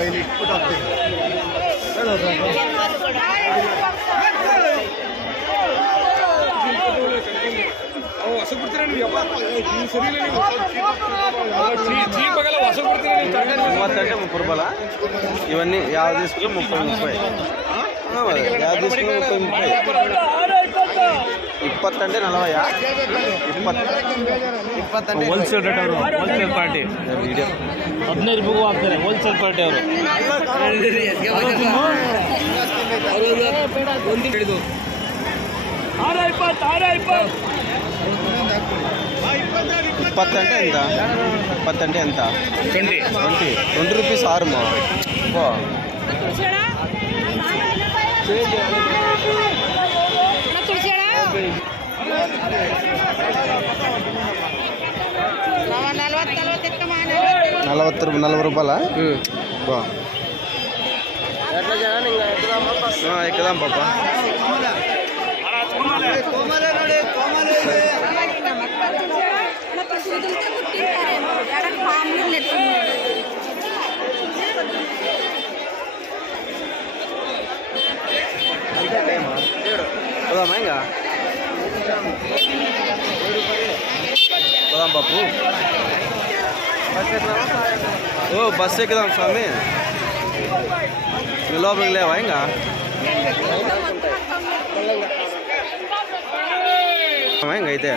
ಇಲ್ಲಿ ಇಟ್ಬಿಟ್ಟು ಹೋಗ್ತೀವಿ. ಮೂವತ್ತಂటే 30 రూపాయల ఇవన్నీ యాభై తీసుకుని 30 యాభై తీసుకుని 30 20 40 ಹೋಲ್ಸೇಲ್ ರೇಟ್ ಅವರು ಹೋಲ್ಸೇಲ್ ಪಾರ್ಟಿ ವಿಡಿಯೋ 15 ರೂಪಾಯಿಗೂ ಹಾಕ್ತಾರೆ ಹೋಲ್ಸೇಲ್ ಪಾರ್ಟಿ ಅವರು 20 అంటే ఎంత 20 అంటే ఎంత 20 రూపీస్ 6 మా 40 రూపాయలా బా ఎక్కుదాం పాప పోదామా ఇంకా పోదాం బాపు ఓ బస్ ఎక్కుదాం స్వామి మీ లోపలికి లేవా ఇంకా ఇంకైతే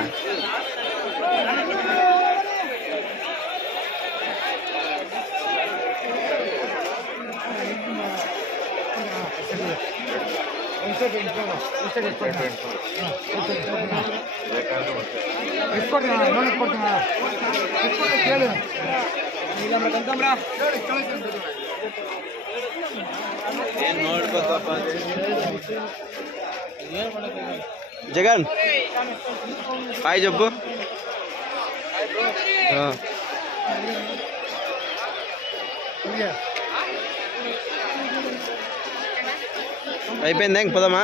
జగన్ హాయ్ చెప్పు అయిపోయిందా ఇంక పోదామా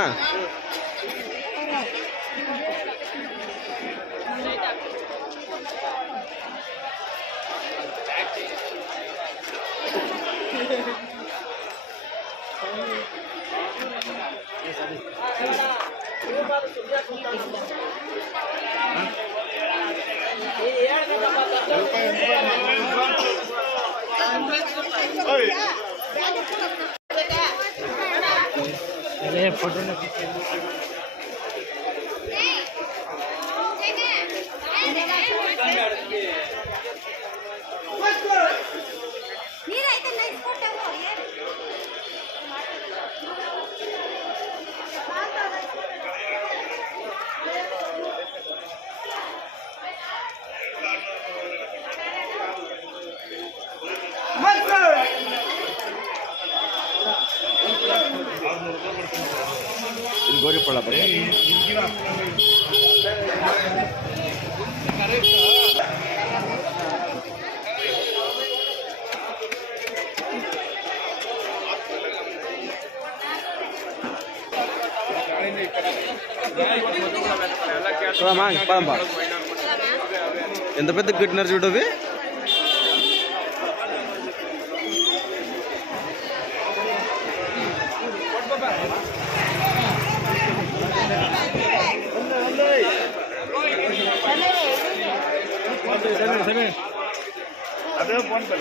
फोटो गोरी पड़ा पड़े ఎంత పెద్ద గిట్టినారు చూడవి ಅದೇ ಫೋನ್ ಪೇ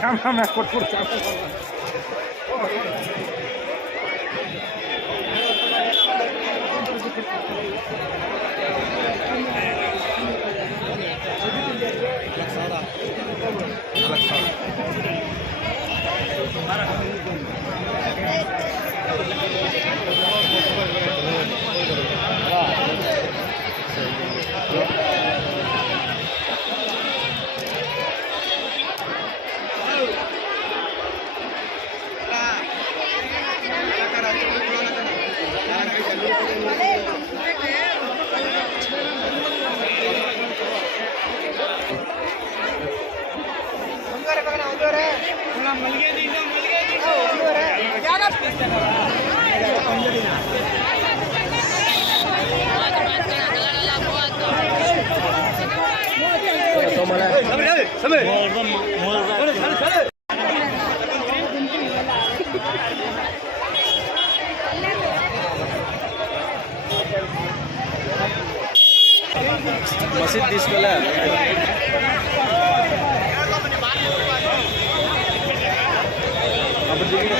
ಕ್ಯಾಮ್ರಾಮ್ಯಾನ್ ಕೊಟ್ಬಿಡು. మసీద్ తీసుకెళ్ళా అప్పుడు